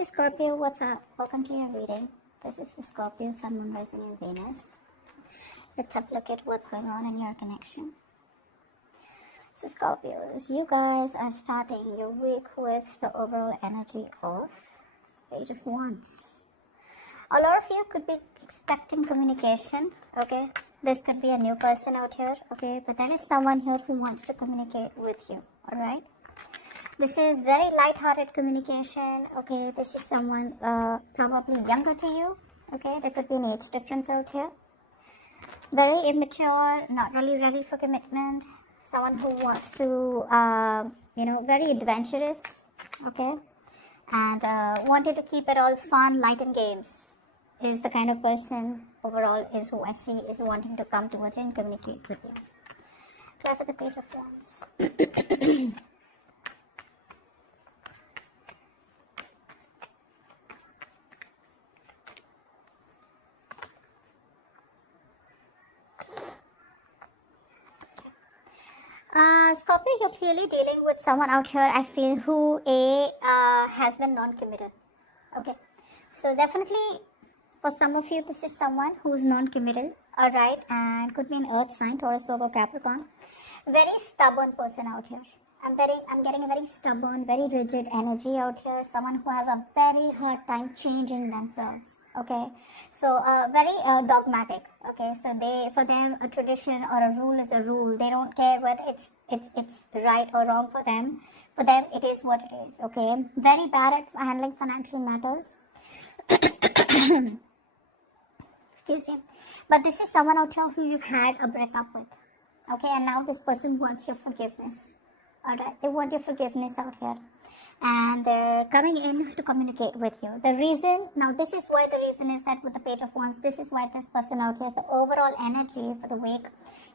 Hey Scorpio, what's up? Welcome to your reading. This is for Scorpio, Sun, Moon, Rising, and Venus. Let's have a look at what's going on in your connection. So Scorpios, you guys are starting your week with the overall energy of Page of Wands. A lot of you could be expecting communication, okay? This could be a new person out here, okay? But there is someone here who wants to communicate with you, alright? This is very light-hearted communication, okay? This is someone probably younger to you, okay? There could be an age difference out here. Very immature, not really ready for commitment. Someone who wants to, very adventurous, okay? And wanted to keep it all fun, light and games is the kind of person overall is who I see is wanting to come towards you and communicate with you. Try for the Page of Wands. Scorpio, you're clearly dealing with someone out here, I feel, who has been non-committed. Okay, so definitely for some of you, this is someone who's non-committed, alright, and could be an earth sign, Taurus, Virgo, Capricorn. Very stubborn person out here. I'm getting a very stubborn, very rigid energy out here. Someone who has a very hard time changing themselves. Okay, so very dogmatic. Okay, so for them a tradition or a rule is a rule. They don't care whether it's right or wrong for them. For them, it is what it is. Okay, very bad at handling financial matters. Excuse me, but this is someone out here who you've had a breakup with. Okay, and now this person wants your forgiveness. Alright, they want your forgiveness out here. And they're coming in to communicate with you. The reason, now this is why the reason is that with the Page of Wands, this is why this person out here, the overall energy for the week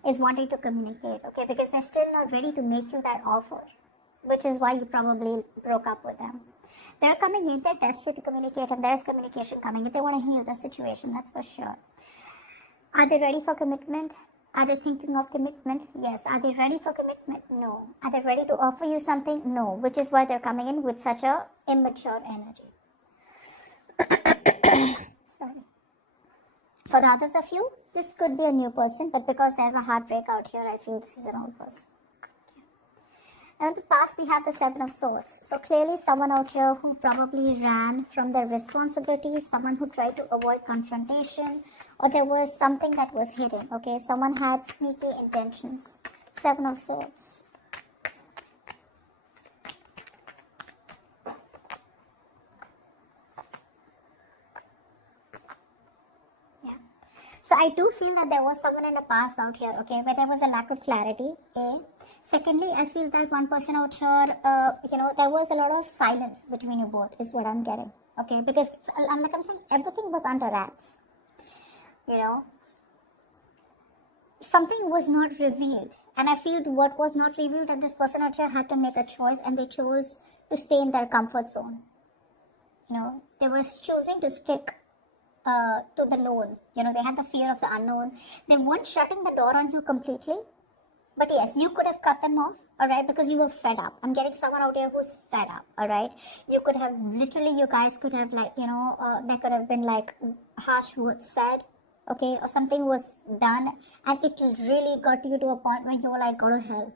is wanting to communicate. Okay, because they're still not ready to make you that offer. Which is why you probably broke up with them. They're coming in, they're desperate to communicate, and there's communication coming in. They want to heal the situation, that's for sure. Are they ready for commitment? Are they thinking of commitment? Yes. Are they ready for commitment? No. Are they ready to offer you something? No. Which is why they're coming in with such a immature energy. Sorry. For the others of you, this could be a new person, but because there's a heartbreak out here, I feel this is an old person. Now in the past, we have the Seven of Swords. So clearly someone out here who probably ran from their responsibilities, someone who tried to avoid confrontation, or there was something that was hidden, okay? Someone had sneaky intentions. Seven of Swords. Yeah. So I do feel that there was someone in the past out here, okay, where there was a lack of clarity, A. Secondly, I feel that one person out here, there was a lot of silence between you both, is what I'm getting, okay? Because, like I'm saying, everything was under wraps, Something was not revealed. And I feel what was not revealed, that this person out here had to make a choice, and they chose to stay in their comfort zone. They were choosing to stick to the known. They had the fear of the unknown. They weren't shutting the door on you completely. But yes, you could have cut them off, alright, because you were fed up. I'm getting someone out here who's fed up, alright. You could have, literally, you guys could have, there could have been, harsh words said, okay, or something was done, and it really got you to a point where you were like, go to hell,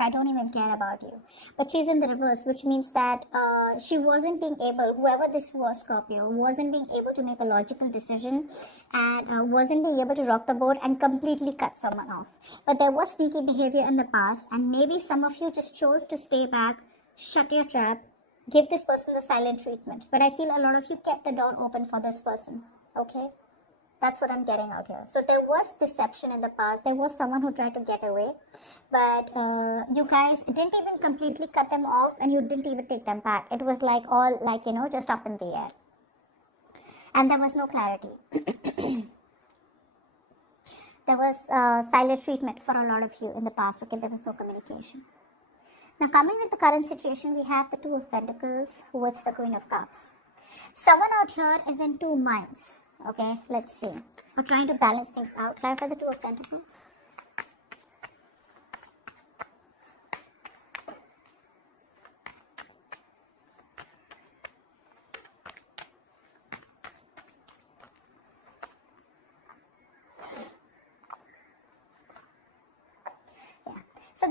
I don't even care about you. But she's in the reverse, which means that she wasn't being able, whoever this was, Scorpio, wasn't being able to make a logical decision, and wasn't being able to rock the boat and completely cut someone off. But there was sneaky behavior in the past, and maybe some of you just chose to stay back, shut your trap, give this person the silent treatment. But I feel a lot of you kept the door open for this person, okay? That's what I'm getting out here. So there was deception in the past. There was someone who tried to get away. But you guys didn't even completely cut them off, and you didn't even take them back. It was just up in the air. And there was no clarity. There was silent treatment for a lot of you in the past. Okay, there was no communication. Now coming with the current situation, we have the Two of Pentacles with the Queen of Cups. Someone out here is in two minds. Okay, let's see. We're trying to balance things out. Try for the Two of Pentacles.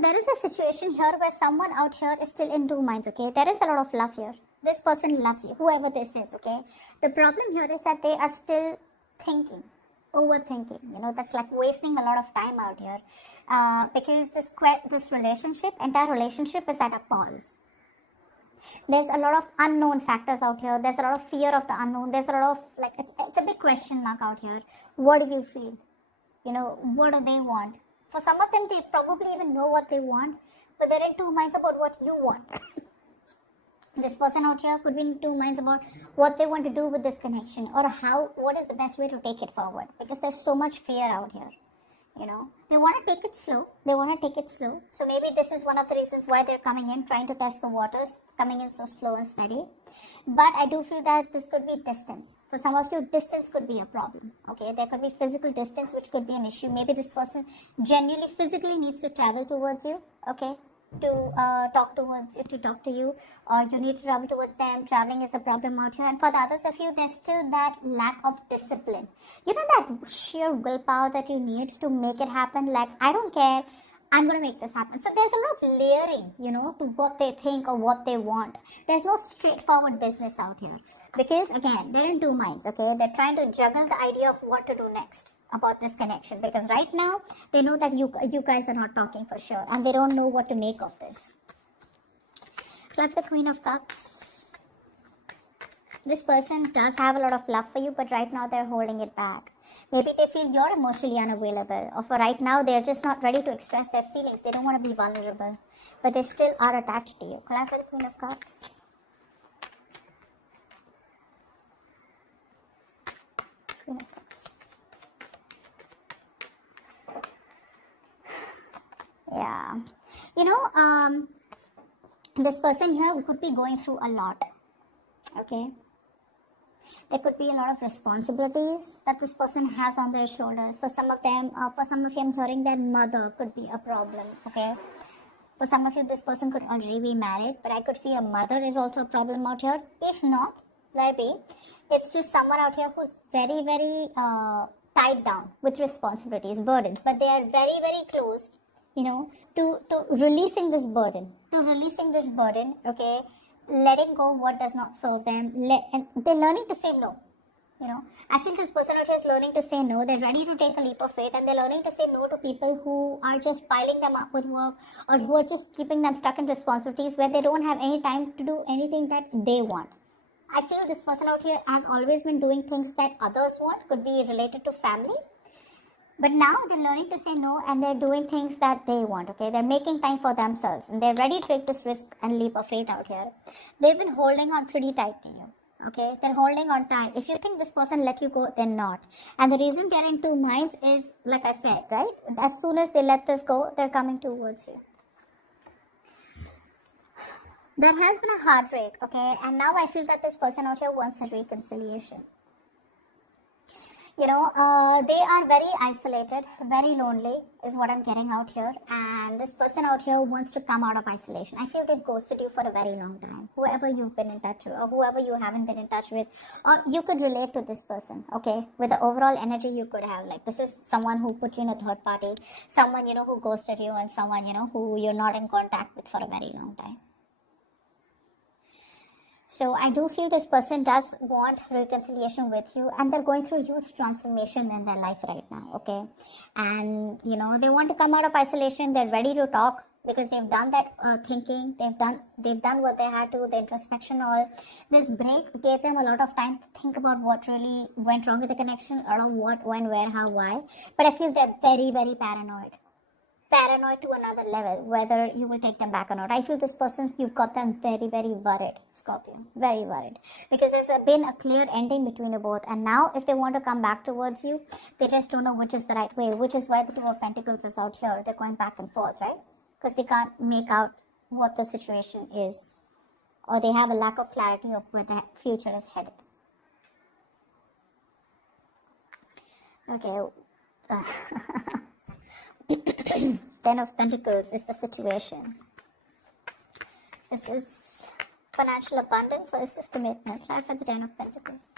there is a situation here where someone out here is still in two minds, okay? There is a lot of love here. This person loves you, whoever this is, okay? The problem here is that they are still thinking, overthinking. That's like wasting a lot of time out here, because this relationship, entire relationship, is at a pause. There's a lot of unknown factors out here. There's a lot of fear of the unknown. There's a lot of, like, it's a big question mark out here. What do you feel? What do they want? For some of them, they probably even know what they want, but they're in two minds about what you want. This person out here could be in two minds about what they want to do with this connection, or what is the best way to take it forward, because there's so much fear out here. They want to take it slow. So maybe this is one of the reasons why they're coming in, trying to test the waters, coming in so slow and steady. But I do feel that this could be distance. For some of you, distance could be a problem. Okay, there could be physical distance, which could be an issue. Maybe this person genuinely physically needs to travel towards you. Okay, to talk to you, or you need to travel towards them. Traveling is a problem out here. And for the others of you, there's still that lack of discipline. That sheer willpower that you need to make it happen. Like, I don't care, I'm going to make this happen. So there's a lot of layering, to what they think or what they want. There's no straightforward business out here. Because, again, they're in two minds, okay? They're trying to juggle the idea of what to do next about this connection. Because right now, they know that you guys are not talking for sure. And they don't know what to make of this. Like the Queen of Cups. This person does have a lot of love for you, but right now they're holding it back. Maybe they feel you're emotionally unavailable, or for right now they're just not ready to express their feelings. They don't want to be vulnerable, but they still are attached to you. Clarify the Queen of Cups. Queen of Cups. Yeah. This person here could be going through a lot. Okay. There could be a lot of responsibilities that this person has on their shoulders. For some of them, I'm hearing their mother could be a problem, okay? For some of you, this person could already be married, but I could feel a mother is also a problem out here. If not, let be. It's just someone out here who's very, very tied down with responsibilities, burdens, but they are very, very close, to releasing this burden. Okay? Letting go what does not serve them, and they're learning to say no. I feel this person out here is learning to say no. They're ready to take a leap of faith, and they're learning to say no to people who are just piling them up with work, or who are just keeping them stuck in responsibilities where they don't have any time to do anything that they want. I feel this person out here has always been doing things that others want, could be related to family. But now they're learning to say no, and they're doing things that they want, okay? They're making time for themselves, and they're ready to take this risk and leap of faith out here. They've been holding on pretty tight to you, okay? They're holding on tight. If you think this person let you go, they're not. And the reason they're in two minds is, like I said, right? As soon as they let this go, they're coming towards you. There has been a heartbreak, okay? And now I feel that this person out here wants a reconciliation. They are very isolated, very lonely is what I'm getting out here. And this person out here wants to come out of isolation. I feel they've ghosted you for a very long time. Whoever you've been in touch with, or whoever you haven't been in touch with, or you could relate to this person, okay? With the overall energy you could have. Like, this is someone who put you in a third party, someone, who ghosted you, and someone, who you're not in contact with for a very long time. So I do feel this person does want reconciliation with you, and they're going through a huge transformation in their life right now, okay? And, they want to come out of isolation. They're ready to talk because they've done that thinking. They've done what they had to, the introspection, all. This break gave them a lot of time to think about what really went wrong with the connection, or what, when, where, how, why. But I feel they're very, very paranoid to another level, whether you will take them back or not. I feel this person, you've got them very, very worried, Scorpio, very worried, because there's been a clear ending between you both, and now if they want to come back towards you, they just don't know which is the right way, which is why the Two of Pentacles is out here. They're going back and forth, right? Because they can't make out what the situation is, or they have a lack of clarity of where the future is headed. Okay. Ten of Pentacles is the situation. Is this financial abundance, or is this commitment? Try for the Ten of Pentacles.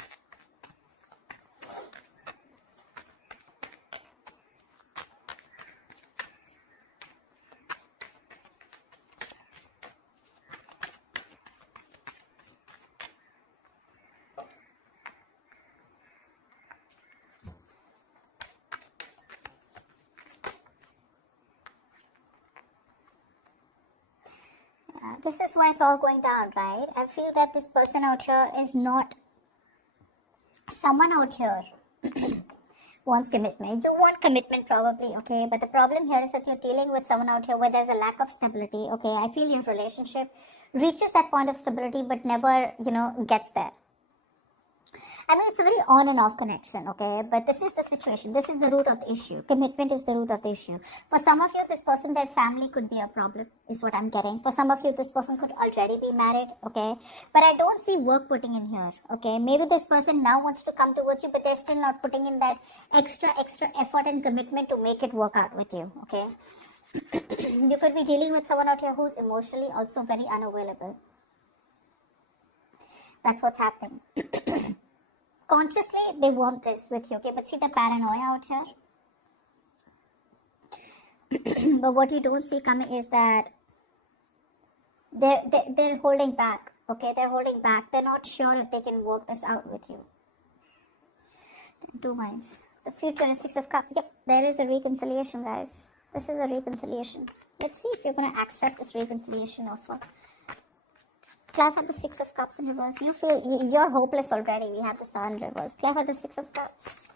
this is why it's all going down, right? I feel that this person out here is not someone out here wants commitment. You want commitment probably, okay? But the problem here is that you're dealing with someone out here where there's a lack of stability, okay? I feel your relationship reaches that point of stability but never, gets there. I mean, it's a very on and off connection, okay? But this is the situation. This is the root of the issue. Commitment is the root of the issue. For some of you, this person, their family could be a problem, is what I'm getting. For some of you, this person could already be married, okay? But I don't see work putting in here, okay? Maybe this person now wants to come towards you, but they're still not putting in that extra effort and commitment to make it work out with you, okay? You could be dealing with someone out here who's emotionally also very unavailable. That's what's happening. Consciously, they want this with you, okay? But see the paranoia out here? But what you don't see coming is that they're holding back, okay? They're holding back. They're not sure if they can work this out with you. 2 minds. The future is 6 of Cups. Yep, there is a reconciliation, guys. This is a reconciliation. Let's see if you're going to accept this reconciliation offer. Clarify the 6 of Cups in reverse. You feel you're hopeless already. We have the Sun in reverse. Clarify the 6 of Cups.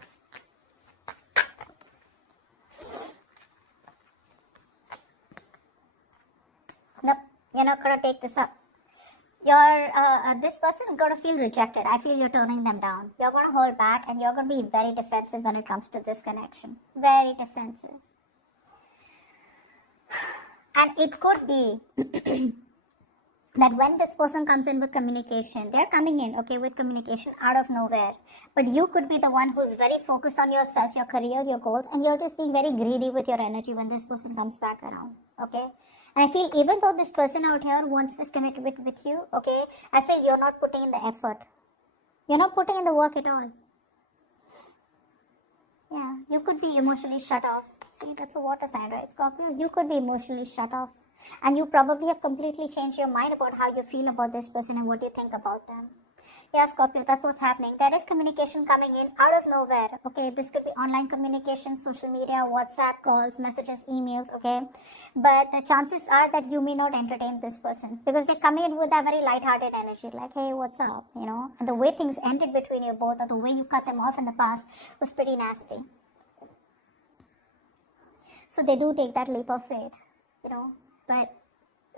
Nope, you're not gonna take this up. This person is gonna feel rejected. I feel you're turning them down. You're gonna hold back, and you're gonna be very defensive when it comes to this connection. Very defensive. And it could be that when this person comes in with communication, they're coming in, okay, with communication out of nowhere. But you could be the one who's very focused on yourself, your career, your goals, and you're just being very greedy with your energy when this person comes back around, okay? And I feel even though this person out here wants this commitment with you, okay, I feel you're not putting in the effort. You're not putting in the work at all. Yeah, you could be emotionally shut off. See, that's a water sign, right, Scorpio? You could be emotionally shut off. And you probably have completely changed your mind about how you feel about this person and what you think about them. Yeah, Scorpio, that's what's happening. There is communication coming in out of nowhere. Okay, this could be online communication, social media, WhatsApp, calls, messages, emails, okay? But the chances are that you may not entertain this person because they're coming in with a very lighthearted energy, like, hey, what's up, And the way things ended between you both or the way you cut them off in the past was pretty nasty. So they do take that leap of faith, But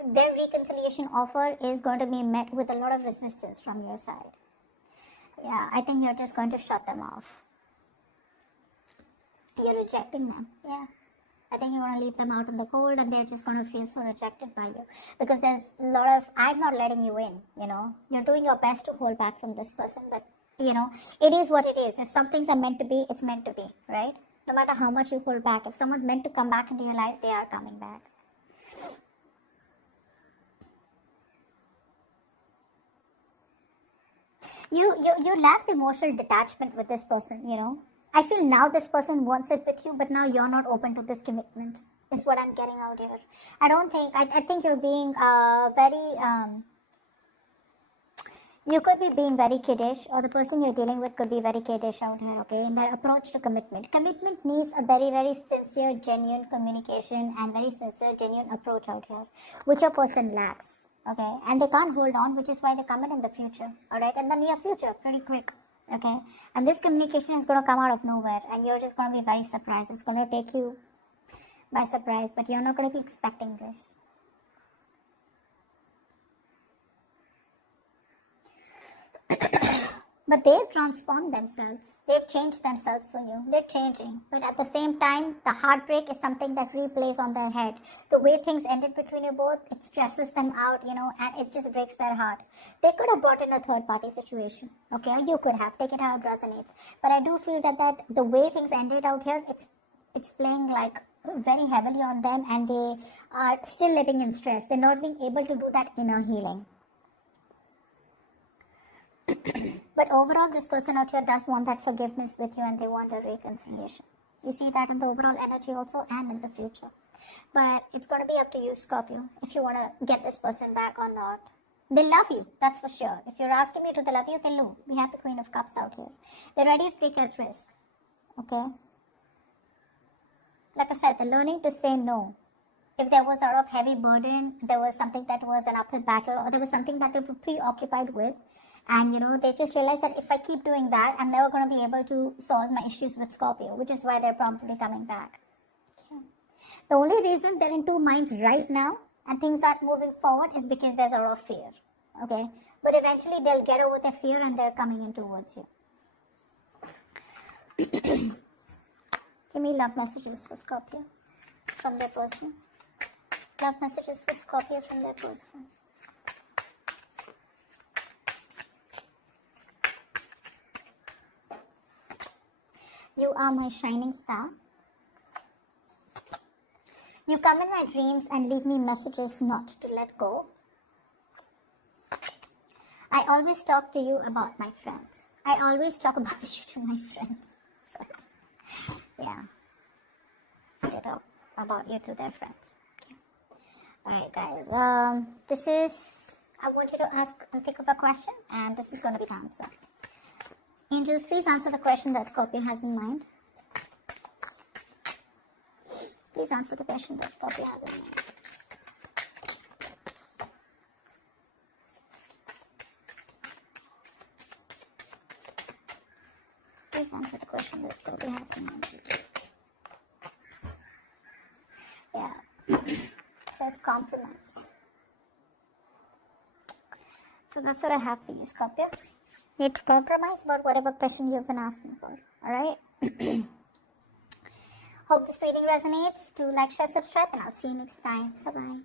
their reconciliation offer is going to be met with a lot of resistance from your side. Yeah, I think you're just going to shut them off. You're rejecting them. Yeah. I think you want to leave them out in the cold and they're just going to feel so rejected by you. Because there's a lot of, I'm not letting you in, You're doing your best to hold back from this person. But, it is what it is. If some things are meant to be, it's meant to be, right? No matter how much you hold back. If someone's meant to come back into your life, they are coming back. You lack the emotional detachment with this person, I feel now this person wants it with you, but now you're not open to this commitment, is what I'm getting out here. I think you're being you could be being very kiddish, or the person you're dealing with could be very kiddish out here, okay, in their approach to commitment. Commitment needs a very, very sincere, genuine communication and very sincere, genuine approach out here, which a person lacks. Okay, and they can't hold on, which is why they come in the future, alright, in the near future, pretty quick, okay, and this communication is going to come out of nowhere, and you're just going to be very surprised. It's going to take you by surprise, but you're not going to be expecting this. But they've transformed themselves. They've changed themselves for you. They're changing. But at the same time, the heartbreak is something that replays on their head. The way things ended between you both, it stresses them out, and it just breaks their heart. They could have brought in a third-party situation. Okay, you could have. Take it how it resonates. But I do feel that the way things ended out here, it's playing like very heavily on them, and they are still living in stress. They're not being able to do that inner healing. But overall, this person out here does want that forgiveness with you, and they want a reconciliation. You see that in the overall energy also and in the future. But it's going to be up to you, Scorpio, if you want to get this person back or not. They love you, that's for sure. If you're asking me, do they love you? They do. We have the Queen of Cups out here. They're ready to take that risk. Okay? Like I said, the learning to say no if there was a lot of heavy burden, there was something that was an uphill battle, or there was something that they were preoccupied with, and they just realized that if I keep doing that, I'm never going to be able to solve my issues with Scorpio, which is why they're probably coming back. Okay. The only reason they're in two minds right now and things aren't moving forward is because there's a lot of fear. Okay, but eventually they'll get over their fear and they're coming in towards you. Give me love messages for Scorpio from their person. Love messages for Scorpio from their person. You are my shining star. You come in my dreams and leave me messages not to let go. I always talk to you about my friends. I always talk about you to my friends. So, yeah. They talk about you to their friends. Okay. Alright guys, I want you to think of a question, and this is going to be the answer. Angels, please answer the question that Scorpio has in mind. Please answer the question that Scorpio has in mind. Please answer the question that Scorpio has in mind. Yeah. It says compromise. So that's what I have for you, Scorpio. You need to compromise about whatever question you've been asking for. Alright? Hope this reading resonates. Do like, share, subscribe, and I'll see you next time. Bye-bye.